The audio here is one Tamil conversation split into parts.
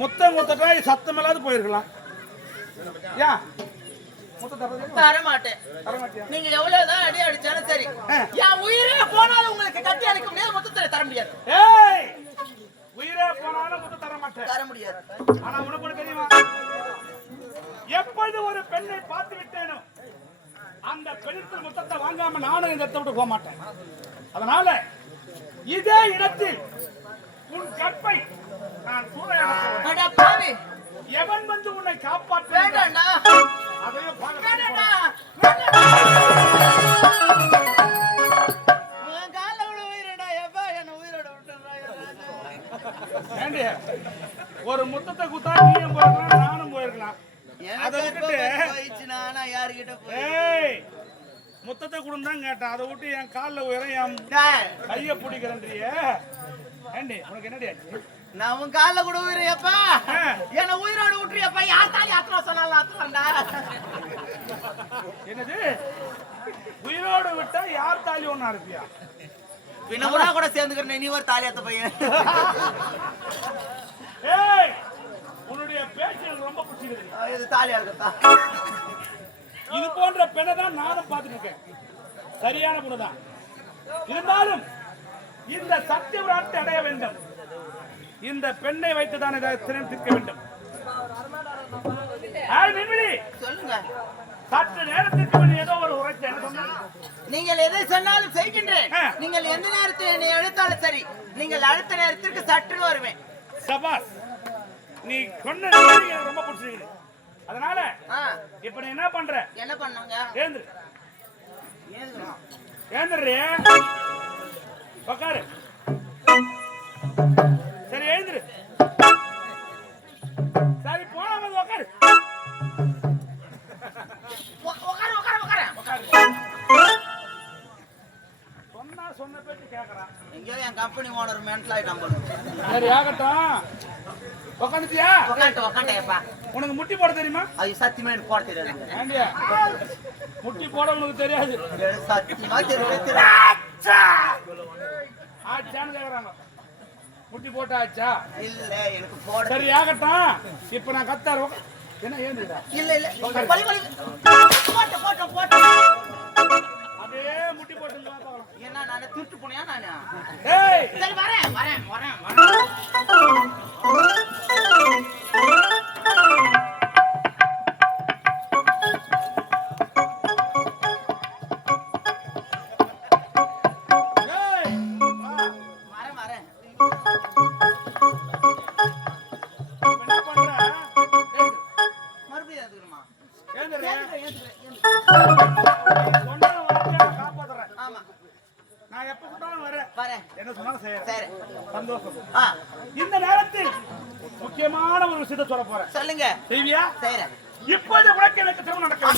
முத்தம் கொடுத்தா சத்தம் இல்லாத போயிருக்கலாம். தரமாட்டேன். நீங்க எவ்வளவுதான் அடி அடிச்சாலும் சரி, என் உயிரே போனாலும் உங்களுக்கு கட்டி அடிக்க முடியாது, முத்தத்தை தர முடியாது. உயிரே போனாலும் முத்தம் தர மாட்டேன், தர முடியாது. ஆனா உனக்கு தெரியுமா, எப்பொழுது ஒரு பெண்ணை பார்த்து விட்டேனோ அந்த பெண்ணின் முத்தத்தை வாங்காம நானும் இந்த இடத்தை விட்டு போக மாட்டேன். அதனால இதே இடத்தில் உன் கற்பை நான் சூறையாடுவேன். எவன் வந்து உன்னை காப்பாற்ற வேண்டாம்டா, அதையும் வேண்டாம்டா. உன் கால்ல விட உயிரடா, எப்பா என்ன உயிரோட விட்டுறா. ஏண்டி ஒரு முத்தத்தை குத்தா நீயும் போயிருக்கலாம், நானும் போயிருக்கலாம். அதை விட்டுட்டு யாருகிட்ட முத்தத்தை கொடுந்தான் கேட்டேன், அதை விட்டு என் காலில் உயர என் கைய பிடிக்கிறேன்றியே. ஏண்டி உனக்கு என்னடி ஆச்சு? நான் உன் காலில் கூட உயிரையப்பா, என்ன உயிரோடு விட்டுறியப்பா. யாத்தாலும் யாத்திரை சொன்னாலும் அத்துறா. என்னது உயிரோடு விட்டா யார் தாலி ஒண்ணா இருப்பியா? பின்ன கூட சேர்ந்துக்கிறேன், நீ ஒரு தாலியாத்த பையன். ஏய் உன்னுடைய பேச்சு ரொம்ப பிடிச்சிருக்கு. இது தாலியா இருக்கா? இது போன்ற பெண்ணை தான் நானும் பார்த்துருக்கேன், சரியான பொண்ணுதான். இருந்தாலும் இந்த சத்தியவிராட்டை அடைய வேண்டும், இந்த பெண்ணை வைத்துதான் இதை தீர்க்க வேண்டும். சொல்லுங்க. சற்று நேரத்திற்கு ஏதோ ஒரு உரைச்சு என்ன சொன்ன? நீங்கள் எதை சொன்னாலும் செய்கின்றேன். நீங்கள் எந்த நேரத்தில் என்னை அழைத்தாலும் சரி, நீங்கள் அடுத்த நேரத்திற்கு சற்று வருவேன். சபாஸ், நீ சொன்ன ரொம்ப பிடிச்சிருக்கு. அதனால இப்ப நீ என்ன பண்ற? என்ன பண்ணாங்க? ஏந்திரு, ஏந்திரு, உக்காரு. சரி எழுந்திரு. சரி போன உக்காரு. சொன்ன பேச்சு கேக்குறான். எங்கேயோ என் கம்பெனி ஓனர் மென்டல் ஆயிட்டான். சரி ஆகட்டும். உக்காந்துட்டியா? உக்காண்டேப்பா. உனக்கு முட்டி போட தெரியுமா? அது சத்தியமா எனக்கு போட தெரியாது. ஏண்டியா முட்டி போட உனக்கு தெரியாது? சத்தியமா தெரியாது. ஆச்சான்னு கேக்குறாங்க. முட்டி போட்டா ஆச்சா? இல்ல எனக்கு போட. சரி ஆகட்டும். இப்ப நான் கத்தாரு. என்ன ஏந்துடா? இல்ல இல்ல பலி பலி போட்ட போட்ட போட்ட. அதே முட்டி போட்டு வா பார்க்கலாம். என்ன நானே திருட்டு போனியா நானே? ஏய் சரி வரேன் வரேன் வரேன் வரேன். இந்த நேரத்தில் முக்கியமான ஒரு விஷயத்தை சொல்ல போறேன். சொல்லுங்க. செய்வியா? செய்றேன். இப்போது உனக்கு எனக்கு திருமணம் நடக்கும்.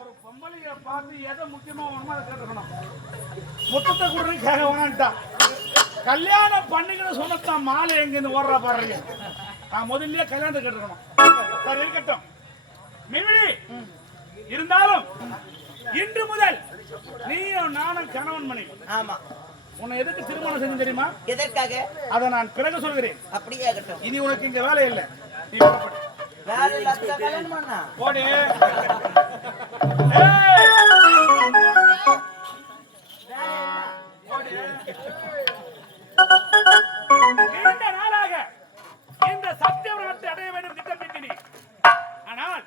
ஒரு பொம்பளைய பார்த்து எதை முக்கியமா வேணுமோ அதை கேட்டுக்கணும். முத்தத்தை கூட கேட்க வேணான்ட்டா. கல்யாணம் பண்ணிக்கணும் சொன்னதான் மாலை எங்கிருந்து ஓடுறா பாருங்க. நான் முதல்ல கல்யாணத்தை கேட்டுக்கணும். சரி இருக்கட்டும் மிமிழி. இருந்தாலும் இன்று முதல் நீயும் நானும் கணவன் மனைவி. ஆமா. உன்னை எதுக்கு திருமணம் செஞ்சு தெரியுமா? எதற்காக? அதை நான் பிறகு சொல்கிறேன். அப்படியே ஆகட்டும். இனி உனக்கு இங்க வேலை இல்லை, நீ புறப்படு. வேலை இல்லாத கல்யாணம் பண்ணா போடி. நீண்ட நாளாக இந்த சத்தியவிரதத்தை அடைய வேண்டும் திட்டமிட்டினேன். ஆனால்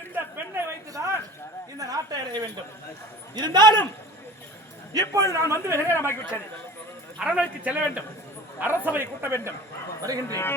இந்த பெண்ணை வைத்துதான் இந்த நாட்டை அடைய வேண்டும். இருந்தாலும் இப்பொழுது நான் வந்து நேரமாகிவிட்டது. அரண்மனைக்கு செல்ல வேண்டும், அரசவை கூட்ட வேண்டும். வருகின்றேன்.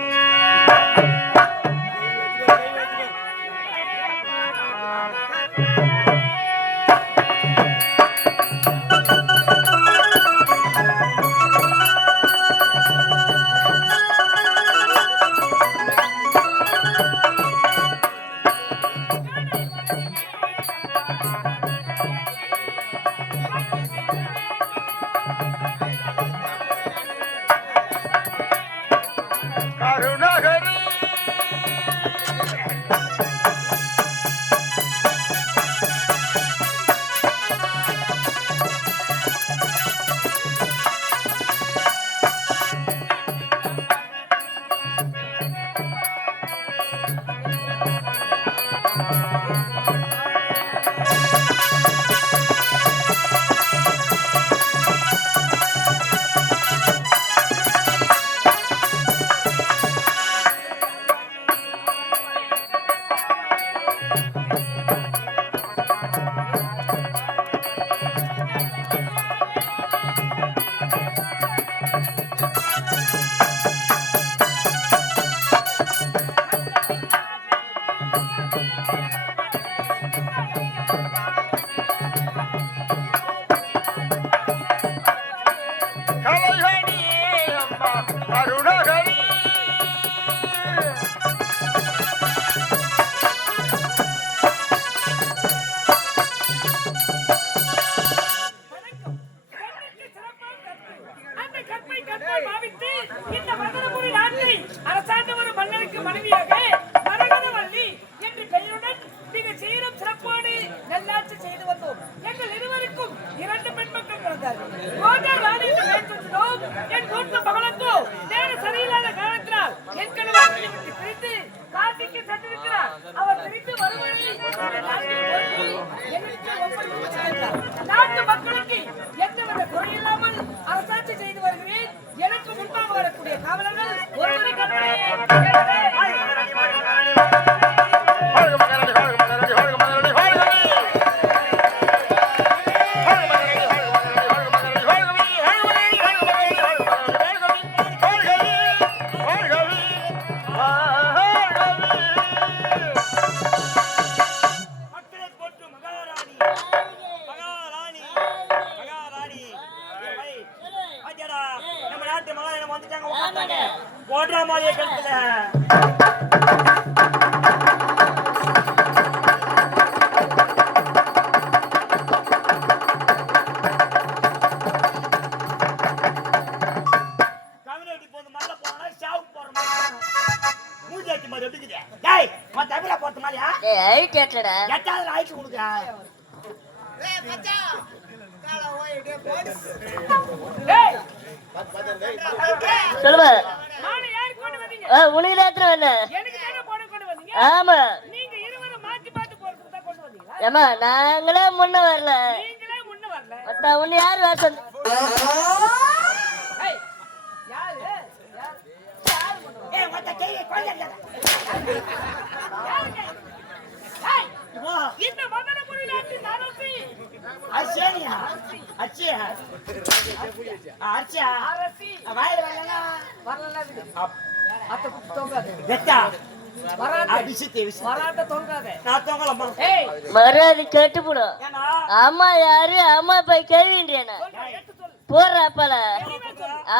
போடுற மாதிரியே கழுத்துல கம்யூனிட்டி போது மல்ல போனா ஷாவுக்கு போற மாதிரி மூஞ்சாச்சி மாதிரி எப்படி இருக்குது டேய் மத்த தமிழா போற மாதிரியா ஏய் ஹைட் ஏட்டடா எட்டாவது ஆயிட்டு கொடுக்க ஏய் மச்சான் கால ஓய்டே போடு ஏய் சொல்லுவா நானே யார் கொண்டு வந்தீங்க உனக்கு ஏத்துற என்ன எனக்கு தான போட கொண்டு வந்தீங்க ஆமா நீங்க இருவரும் மாத்தி மாத்தி போறதுக்கு தான் கொண்டு வந்தீங்களா ஏமா நாங்களே முன்ன வரல நீங்களே முன்ன வரல மத்த உன்னை யார் வாசம் ஏய் யாரு யார் கொண்டு வந்தீங்க ஏய் மத்த கேய் கொஞ்சம் யாருங்க ஏய் இந்த மதனபுரி நாட்டு நாரசி அர்ச்சனியா அர்ச்சியா அர்ச்சியா அரசி வாயில வரலனா வரல அத்த குத்து தொங்காத வெத்தா வராத அபிஷேக் வராத தொங்காத நான் தோங்கலம்மா ஏய் மரியாதை கேட்டு போடும் ஏனா அம்மா யாரு அம்மா போய் கேள்வின்றேனா எடுத்து சொல்லு போடுற அப்பால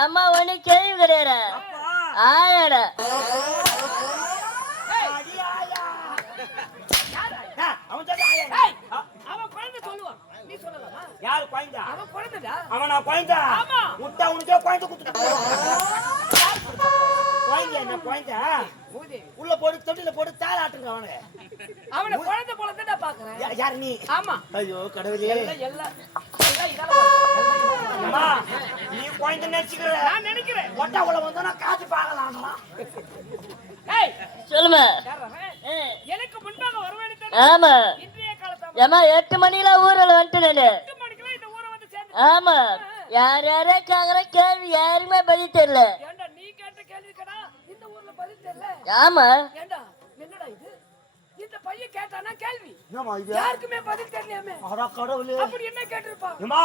அம்மா ஒண்ணு கேள்வி கிடையாது ஆயாடா அடியாயா அவன் சொல்ல ஆயா ஏய் அவன் குழந்தை சொல்லுவான் நீ சொல்லலாமா யாரு குழந்தை அவன் குழந்தைடா அவன் நான் குழந்தை ஆமா. முட்டை உனக்கே குழந்தை குத்துட்டான் குழந்தை என்ன குழந்தை மூதேவி உள்ள போட்டு தொட்டில போட்டு தாளாட்டுங்க அவனுக்கு அவனை குழந்தை போல தான் நான் பாக்குறேன் யாரு நீ ஆமா ஐயோ கடவுளே எல்லாம் எல்லாம் எல்லாம் இதால வருது. எல்லாம் இதால வருது. அம்மா நீ குழந்தை நினைச்சுக்கிற நான் நினைக்கிறேன் ஒட்டா உள்ள வந்தோன்னா காத்து பார்க்கலாம்மா ஏய் சொல்லுமா யாரவன்? எனக்கு முன்பாக வருவேன் ஆமா இன்றைய காலத்தை ஏமா 8 மணில ஊரில் வந்துட்டு நானு 8 மணிக்கு இந்த ஊரை வந்து சேர்ந்து ஆமா யார் யாரே கேக்குற கேள்வி யாருமே பதில் தெரியல ஏண்டா நீ கேட்ட கேள்விக்கடா இந்த ஊர்ல பதில் தெரியல ஆமா ஏண்டா என்னடா இது இந்த பையன் கேட்டானா கேள்வி என்னம்மா இது யாருக்குமே பதில் தெரியலையாமே அட கடவுளே அப்படி என்ன கேட்டிருப்பான் அம்மா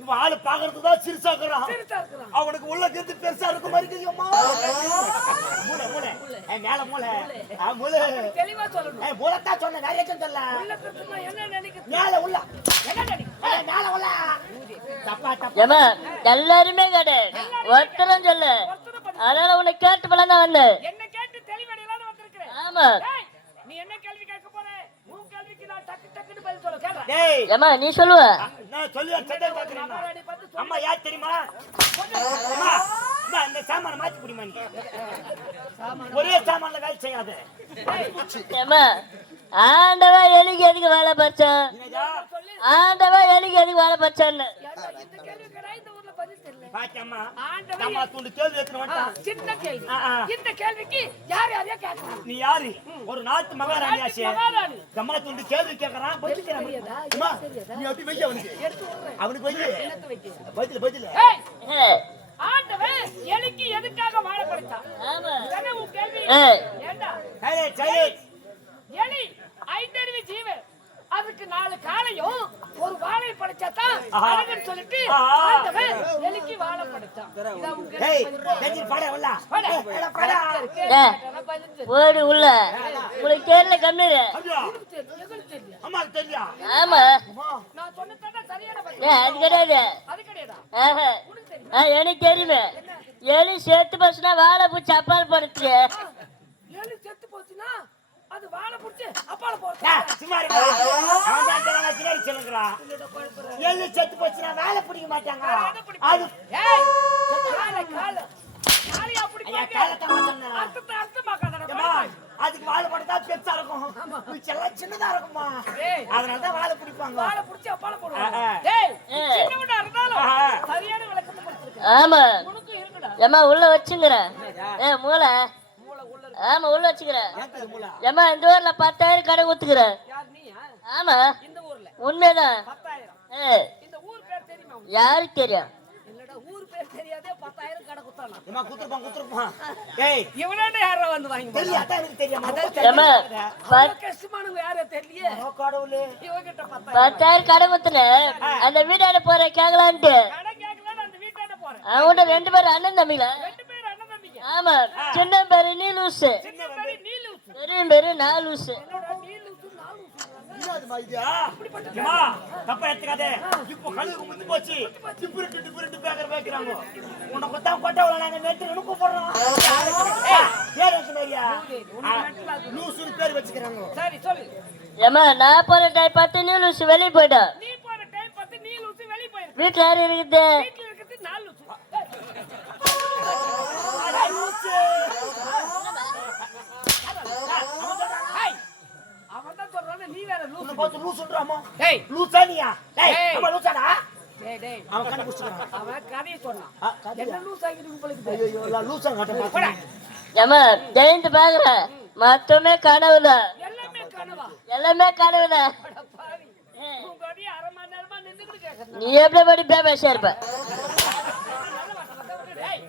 இவன் ஆளு பாக்குறதுக்கு தான் சிறுசாக்குறான் சிறுசா இருக்கிறான் அவனுக்கு உள்ள கருத்து பெருசா இருக்க மாதிரி இருக்குது அம்மா மூளை மூளை மேல மூளை மூளை தெளிவா சொல்லணும் மூளைத்தான் சொன்ன வேற எதுவும் தெரியல உள்ள கிருஷ்ணா என்ன நினைக்கிறது மேல உள்ள என்ன நினைக்கிறது மேல உள்ள தப்பா தப்பா ஏமா எல்லாருமே கேடு ஒருத்தரும் சொல்லு அதனால உன்னை கேட்டு பழம் தான் வந்தேன் என்ன கேட்டு தெளிவடையலான்னு வந்திருக்கிறேன் ஆமா ஏய், நீ என்ன கேள்வி கேட்க போற உன் கேள்விக்கு நான் டக்கு டக்குன்னு பதில் சொல்ல கேட்றேன் டேய் ஏமா நீ சொல்லுவ நான் சொல்லுவேன் சட்டை பாக்குறேன் அம்மாடி பார்த்து சொல்லு. அம்மா யார் தெரியுமா அம்மா இந்தா, இந்த சாமான மாத்தி குடிமா நீ ஒரே சாமான்ல வேலை செய்யாத ஏமா ஆண்டவா எலிக்கு எதுக்கு வேலை பறிச்சான் ஆண்டவா எலிக்கு எதுக்கு வேலை பறிச்சான்னு ஏண்டா, இந்த கேள்விக்கடா இந்த ஊர்ல பதில் தெரியல பாத்தியம்மா ஆண்டவன் நம்ம துண்டு கேள்வி எடுத்துட்டு வந்துட்டான் சின்ன கேள்வி ஆ. இந்த கேள்விக்கு யார் யாரையா கேட்கலாம் நீ யாரு ஒரு நாட்டு மகாராணி ஆசை மகாராணி கம்மா துண்டு கேள்வி கேட்கறான் பதில் தெரியாதா? அம்மா தெரியாதா? நீ அப்படி வைக்க அவனுக்கு எடுத்து விடுறேன் அவனுக்கு வைக்க எடுத்து வைக்க பதில் பதில் ஏய் ஏய், ஆண்டவன் எலிக்கு எதுக்காக வாழ படைத்தான் ஆமா இதானே உன் கேள்வி ஏய். ஏண்டா சைலேட் சைலேட் எலி ஐந்தறிவு ஜீவன் அதுக்கு 4 காலையும் ஒரு வாழை படைச்சாதான் ஆஹா. அழகுன்னு சொல்லிட்டு ஆஹா. ஆண்டவன் எலிக்கு வாழை படைத்தான் இதான் உன் கேள்வி. ஏய் நெஞ்சி பட உள்ள போடா. பட கேள்வி ஏய். கேட்டா பதில் தெரியும். ஓடி உள்ள உங்களுக்கு தெரியல கம்மிரு அப்படியா எனக்கு தெரியும், எங்களுக்கு தெரியும். அம்மாக்கு தெரியா ஆமா நான் சொன்னதாண்டா சரியான பதில். ஏ அது கிடையாது அது கிடையாதா ஆஹா. உனக்கு தெரியும் எனக்கு தெரியுமே எலி செத்து போச்சுன்னா வாழை பூச்சி அப்பால் படுத்து எலி செத்து போச்சுன்னா அது வாழை புடிச்சு அப்பால போறது ஏய், சும்மா இருடா. அவன் தான் தெரியாம பின்னாடி சொல்லுங்கறான் எள்ளு செத்து போச்சுன்னா வேலை பிடிக்க மாட்டாங்க அது ஏய் காலை காலை காலையா ஐயா பிடிப்பாங்க காலத்தை மாத்தணும் அர்த்தமாக்காதடா ஏம்மா, அதுக்கு வாழை போட்டா பெருசா இருக்கும் மிச்செல்லாம் சின்னதா இருக்குமா ஏய். அதனால தான் வாழை பிடிப்பாங்க வாழை புடிச்சு அப்பால போடுவாங்க ஆ. டேய் ஆ. சின்னவனா இருந்தாலும் ஆ. சரியான விளக்கத்தை கொடுத்திருக்க ஆமா உனக்கு இருக்குடா ஏமா உள்ள வச்சுங்கிறேன் ஏ மூளை மூளை உள்ள இருக்கு. ஆமா உள்ள வச்சுக்கிறேன் ஏன் மூளை ஏமா இந்த ஊர்ல 10,000 கடை ஊத்துக்கிறேன் யார் நீயா ஆமா இந்த ஊர்ல உண்மைதான் 10,000 ஏ இந்த ஊர் பேர் தெரியுமா உனக்கு? யாருக்கு தெரியும் இல்லடா ஊர் பேர் தெரியாதே 10,000 கடை குத்தானா ஏம்மா குத்துருப்பான் ஏய் இவனாண்ட யாரா வந்து வாங்கி தெரியாதா எனக்கு தெரியாம ஏமா கஷ்டமானவங்க யாரே தெரியலையே கடவுளே இவகிட்ட 10,000 10,000 கடை ஊத்துனேன் அந்த வீடாட போற கேக்கலான்ட்டு கடை கேட்கலாம் அந்த வீட்டாண்ட போறேன் அவன்கிட்ட 2 பேரும் அண்ணன் தம்பில 2 பேர் அண்ணன் தம்பிங்க ஆமா சின்ன பேரு நீ லூசு சின்ன பேரு நீ லூசு பெரிய பேரு நான் லூசு என்னோட நீ லூசு நான் லூசு என்னதுமா இது? ஏம்மா, தப்பா எடுத்துக்காதே. இப்போ கழுகு முத்தி போச்சு. டிஃபரெண்ட் பேக்கர் வைக்கிறாங்க. உன்னை கொத்தா கொட்டவள நாங்க நெட்டுன்னு கூப்பிடுறோம். பேர் வச்சுமையா? லூசுன்னு பேர் வச்சுக்கிறாங்க. சரி சொல்லு. ஏமா நான் போற டைம் பார்த்து நீ லூசு வெளியே போயிட்டா. நீ போற டைம் பார்த்து நீ லூசு வெளிய போயிரு. வீட்டுல யாரு இருக்குது? வீட்ல இருக்குது 4 லூசு. அட லூசு. அவன் தான் சொல்றானே நீ வேற லூசு. உன்னை பார்த்து லூசுன்றாமா? டேய் லூசா நீயா? டேய், ஏய். நம்ம லூசாடா? டேய் அவன் கண்ணு குடிச்சுக்கிறான். அவன் கதையை சொன்னான். கதையா? என்ன லூஸ் ஆகிட்டு உங்களுக்கு ஐயோ, நான் லூசா காட்ட ஏமா ஜெயந்த் பாக்குறேன் மொத்தமே கனவுதான். எல்லாமே கனவா? எல்லாமே கனவுதான். அட பாவி. உங்க அடி அரை மணி நேரமா நின்னுக்கிட்டு கேக்குறேன். நீ எப்படி படி பேச இருப்ப? டேய்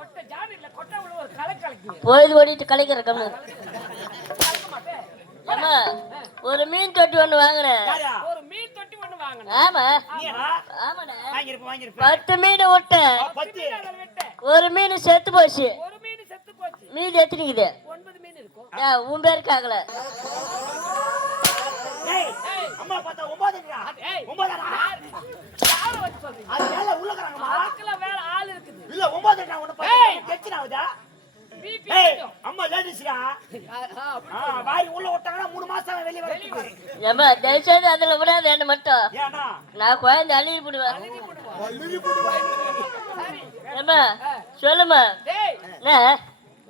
ஒட்ட ஜாதில கொட்டை உள்ள ஒரு கலக்கலக்கி. பொழுது ஓடிட்டு கலைக்கிற கம்மு. கலக்க மாட்டே. ஏமா ஒரு மீன் தொட்டி ஒண்ணு வாங்குறேன். யாரா? ஒரு மீன் தொட்டி ஒண்ணு வாங்கணும். ஆமா நீயா? ஆமாண்ணே. வாங்கிருப்ப. 10 மீன் விட்டேன். 10. அதை விட்டேன். ஒரு மீன் செத்து போச்சு. ஒரு மீன் செத்து போச்சு. மீன் எத்தனைக்குது? 9 மீன் இருக்கும். உன் பேருக்காகல. டேய், அம்மா பார்த்தா 9ங்கடா. ஏய் 9டா. யார வச்சு சொல்றீங்க? அது மேல உள்ளக்கறாங்கம்மா. அதுக்குள்ள வேற ஆள் இருக்குது. இல்ல 9டா உன்னை ஏய். பார்த்தா டென்ஷனாவுதா? பிபி ஏய், அம்மா லேடிஸ்டா. அப்படி வாய் உள்ள விட்டாங்கன்னா 3 மாசம் வெளிய வர. ஏமா தயவுசெய்து அதுல விடாது என்ன மட்டும். ஏனா? நான் குழந்தை அழுகி போடுவேன். அழுகி போடுவா. சரி. ஏமா சொல்லுமா. டேய் என்ன?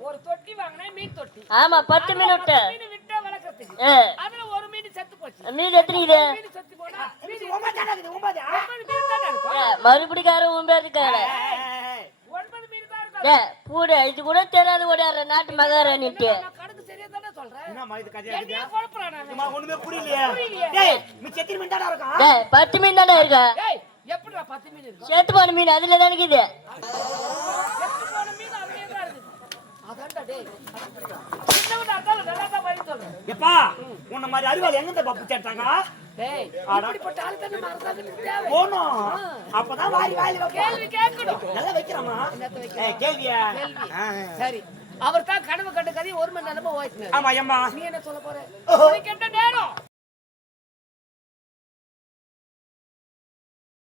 ஒரு தொட்டி வாங்குனே மீன் தொட்டி. ஆமா 10 மீன் விட்டேன். மீன் விட்டா வளர்க்கறதுக்கு. ஆ, அதுல ஒரு மீன் செத்து போச்சு. மீன் எத்தனைக்குது? மீன் செத்து போனா மீன் 9டா இருக்குது 9. 9 மீன் தான் இருக்கும். மறுபடிக்காரன் உன் பேருக்காகல. 9 மீன் தான் இருக்கும். பூட இது கூட தெரியாது ஓடாற நாட்டு மகாராணிட்டு. நான் கணக்கு சரியா தானே சொல்றேன். என்னம்மா இது கதையா என்னைய இருக்குது? குழப்பறா நானு. அம்மா ஒண்ணுமே புரியலையே. புரியலையே. டேய், மிச்ச எத்தனை மினிட்டா இருக்கும்? 10 மீன் தானே இருக்கா? ஏய் எப்படிடா 10 மீன் இருக்கும்? செத்து போன மீன் அதுல தானே இருக்குது. செத்து போன மீன் அதுலயே தான் இருக்குது. அதான்டா டேய். சின்னவனா இருந்தாலும் நல்லா தான் பதில் சொல்றேன். எப்பா, உன்ன மாதிரி அறிவாளி எங்க இந்த பப்பு சேட்டாங்க? டேய் இப்படிப்பட்ட ஆளு தானே மறந்தாங்க தேவை. போணும். அப்பதான் வாரி வாயில வைப்போம். கேள்வி கேட்கணும். நல்லா வைக்கிறோமா? என்னத்த வைக்கிறோம்? ஏய், கேள்வியா? கேள்வி. ஆ. சரி அவர் தான் கனவு கண்ட கதையை 1 மணி நேரமா ஓய்த்துனாரு. ஆமா அம்மா. நீ என்ன சொல்ல போற? உனக்கு என்ன நேரம்?